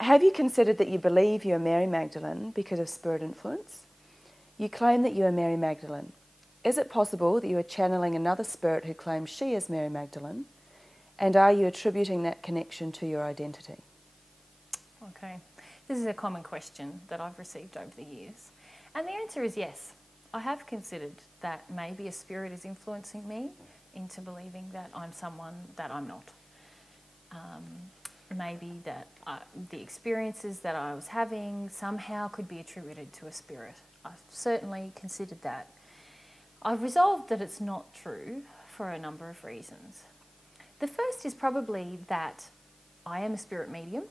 Have you considered that you believe you are Mary Magdalen because of spirit influence? You claim that you are Mary Magdalen. Is it possible that you are channeling another spirit who claims she is Mary Magdalen? And are you attributing that connection to your identity? Okay, this is a common question that I've received over the years. And the answer is yes. I have considered that maybe a spirit is influencing me into believing that I'm someone that I'm not. Maybe that the experiences that I was having somehow could be attributed to a spirit. I've certainly considered that. I've resolved that it's not true for a number of reasons. The first is probably that I am a spirit medium,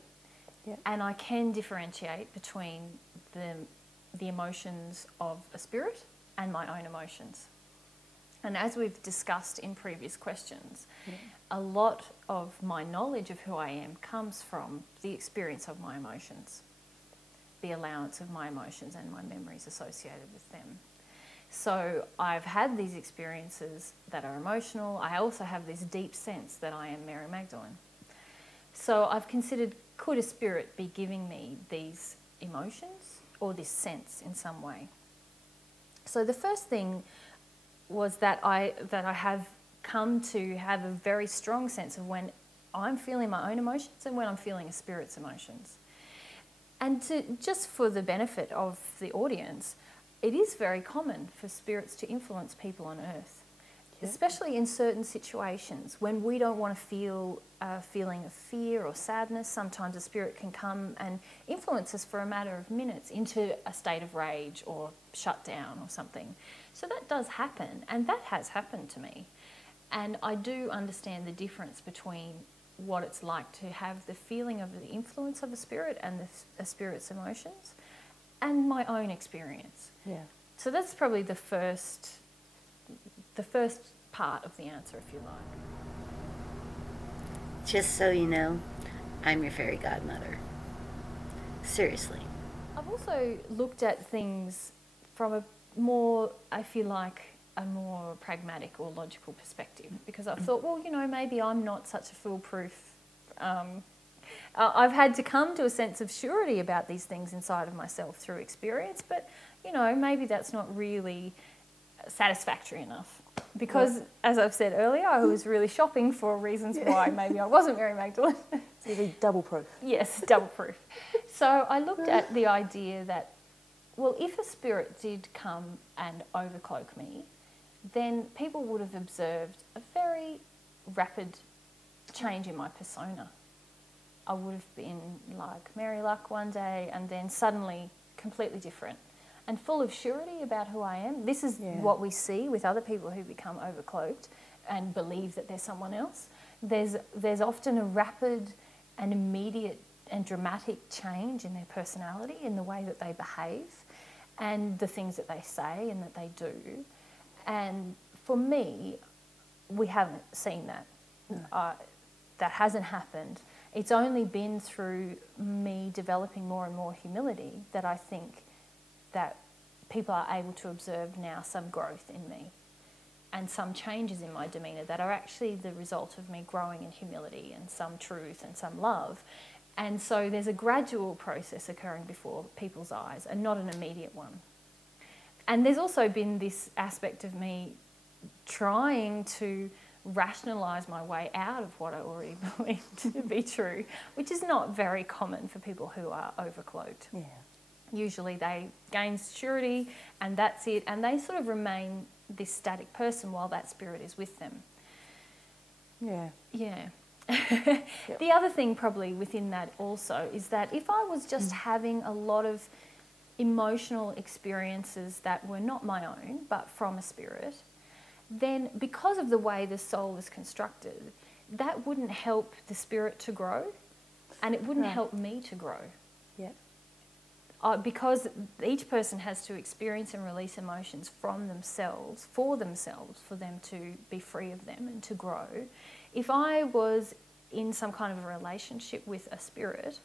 and I can differentiate between the emotions of a spirit and my own emotions. And as we've discussed in previous questions, a lot of my knowledge of who I am comes from the experience of my emotions, the allowance of my emotions and my memories associated with them. So I've had these experiences that are emotional. I also have this deep sense that I am Mary Magdalen. So I've considered, could a spirit be giving me these emotions or this sense in some way? So the first thing was that I have come to have a very strong sense of when I'm feeling my own emotions and when I'm feeling a spirit's emotions. And just for the benefit of the audience, it is very common for spirits to influence people on earth, especially in certain situations when we don't want to feel a feeling of fear or sadness. Sometimes a spirit can come and influence us for a matter of minutes into a state of rage or shut down or something. So that does happen, and that has happened to me. And I do understand the difference between what it's like to have the feeling of the influence of a spirit and a spirit's emotions and my own experience. So that's probably the first part of the answer, if you like. Just so you know, I'm your fairy godmother. Seriously. I've also looked at things from a more, I feel like, a more pragmatic or logical perspective, because I've thought, well, you know, maybe I'm not such a foolproof. I've had to come to a sense of surety about these things inside of myself through experience, but, you know, maybe that's not really satisfactory enough. Because, as I've said earlier, I was really shopping for reasons why maybe I wasn't Mary Magdalen. So you'd be double proof. Yes, double proof. So I looked at the idea that, well, if a spirit did come and overcloak me, then people would have observed a very rapid change in my persona. I would have been like Mary Luck one day and then suddenly completely different and full of surety about who I am. This is what we see with other people who become overcloaked and believe that they're someone else. There's often a rapid and immediate and dramatic change in their personality, in the way that they behave and the things that they say and that they do. And for me, we haven't seen that. No. That hasn't happened. It's only been through me developing more and more humility that I think that people are able to observe now some growth in me and some changes in my demeanour that are actually the result of me growing in humility and some truth and some love. And so there's a gradual process occurring before people's eyes and not an immediate one. And there's also been this aspect of me trying to rationalise my way out of what I already believed to be true, which is not very common for people who are overcloaked. Yeah. Usually they gain surety and that's it, and they sort of remain this static person while that spirit is with them. Yeah. Yeah. Yep. The other thing probably within that also is that if I was just having a lot of emotional experiences that were not my own but from a spirit, then because of the way the soul is constructed, that wouldn't help the spirit to grow and it wouldn't help me to grow. Yeah. Because each person has to experience and release emotions from themselves, for them to be free of them and to grow. If I was in some kind of a relationship with a spirit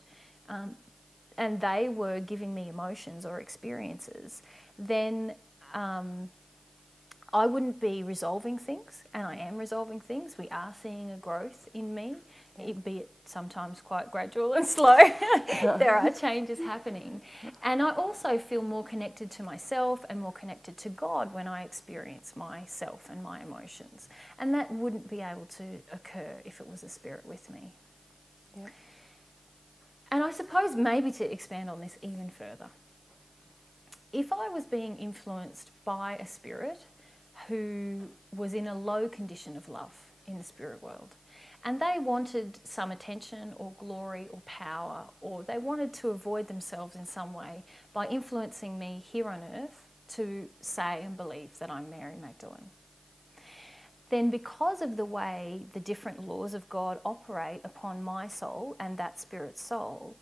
and they were giving me emotions or experiences, then I wouldn't be resolving things, and I am resolving things. We are seeing a growth in me albeit sometimes quite gradual and slow. There are changes happening. And I also feel more connected to myself and more connected to God when I experience myself and my emotions. And that wouldn't be able to occur if it was a spirit with me. Yep. And I suppose maybe to expand on this even further, if I was being influenced by a spirit who was in a low condition of love in the spirit world, and they wanted some attention or glory or power, or they wanted to avoid themselves in some way by influencing me here on earth to say and believe that I'm Mary Magdalen, then because of the way the different laws of God operate upon my soul and that spirit's soul,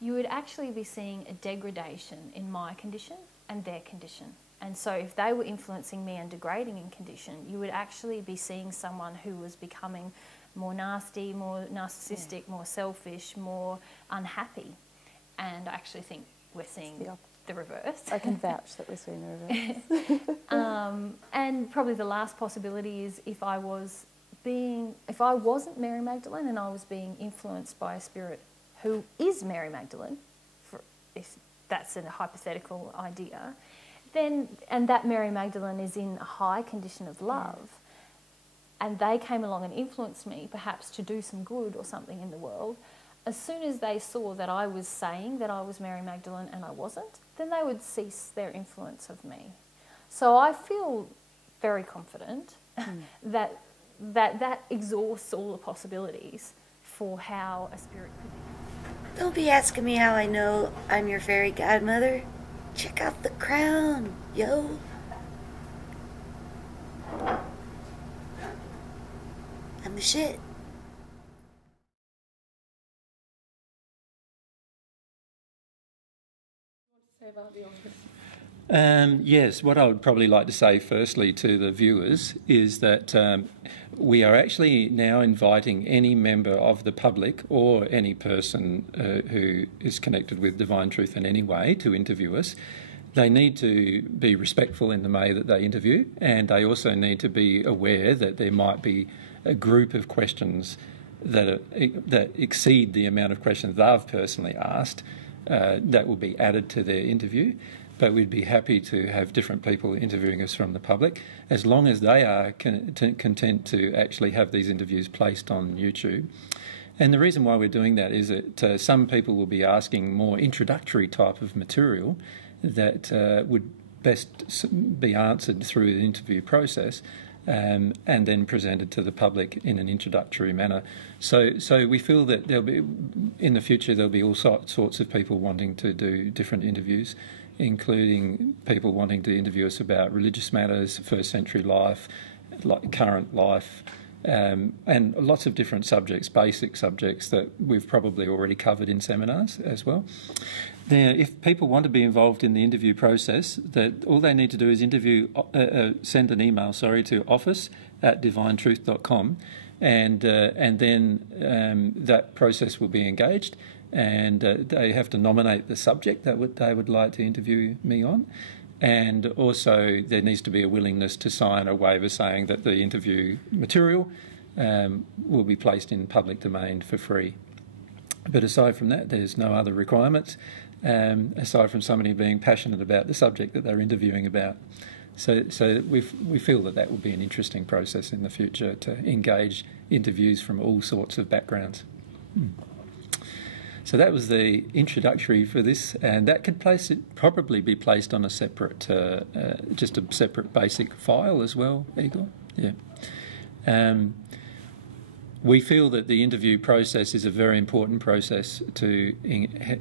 you would actually be seeing a degradation in my condition and their condition. And so if they were influencing me and degrading in condition, you would actually be seeing someone who was becoming more nasty, more narcissistic, more selfish, more unhappy. And I actually think we're seeing the reverse. I can vouch that we're seeing the reverse. And probably the last possibility is if I wasn't Mary Magdalen and I was being influenced by a spirit who is Mary Magdalen, if that's a hypothetical idea, then, and that Mary Magdalen is in a high condition of love, and they came along and influenced me, perhaps to do some good or something in the world, as soon as they saw that I was saying that I was Mary Magdalen and I wasn't, then they would cease their influence of me. So I feel very confident that exhausts all the possibilities for how a spirit could be. Don't be asking me how I know I'm your fairy godmother. Check out the crown, yo. I'm the shit. Yes, what I would probably like to say firstly to the viewers is that we are actually now inviting any member of the public or any person who is connected with Divine Truth in any way to interview us. They need to be respectful in the way that they interview, and they also need to be aware that there might be a group of questions that exceed the amount of questions they've personally asked that will be added to their interview. But we'd be happy to have different people interviewing us from the public, as long as they are content to actually have these interviews placed on YouTube. And the reason why we're doing that is that some people will be asking more introductory type of material that would best be answered through the interview process, and then presented to the public in an introductory manner. So we feel that in the future there'll be all sorts of people wanting to do different interviews, including people wanting to interview us about religious matters, first century life, like current life, and lots of different subjects, basic subjects that we've probably already covered in seminars as well. Now, if people want to be involved in the interview process, that all they need to do is send an email, to office@divinetruth.com, and then that process will be engaged, and they have to nominate the subject that they would like to interview me on. And also there needs to be a willingness to sign a waiver saying that the interview material will be placed in public domain for free. But aside from that, there's no other requirements, aside from somebody being passionate about the subject that they're interviewing about. So we feel that would be an interesting process in the future to engage interviews from all sorts of backgrounds. So that was the introductory for this, and that could probably be placed on a separate, just a separate basic file as well, Igor. Yeah. We feel that the interview process is a very important process to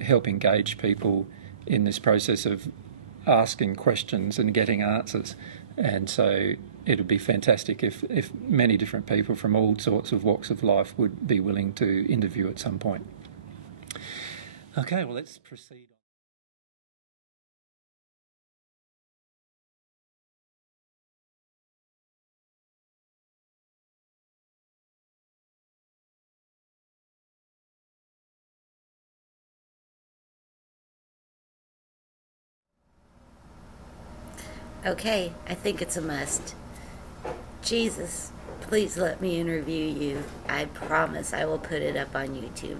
help engage people in this process of asking questions and getting answers. And so it would be fantastic if many different people from all sorts of walks of life would be willing to interview at some point. Okay, well, let's proceed. Okay, I think it's a must. Jesus, Please let me interview you. I promise I will put it up on YouTube.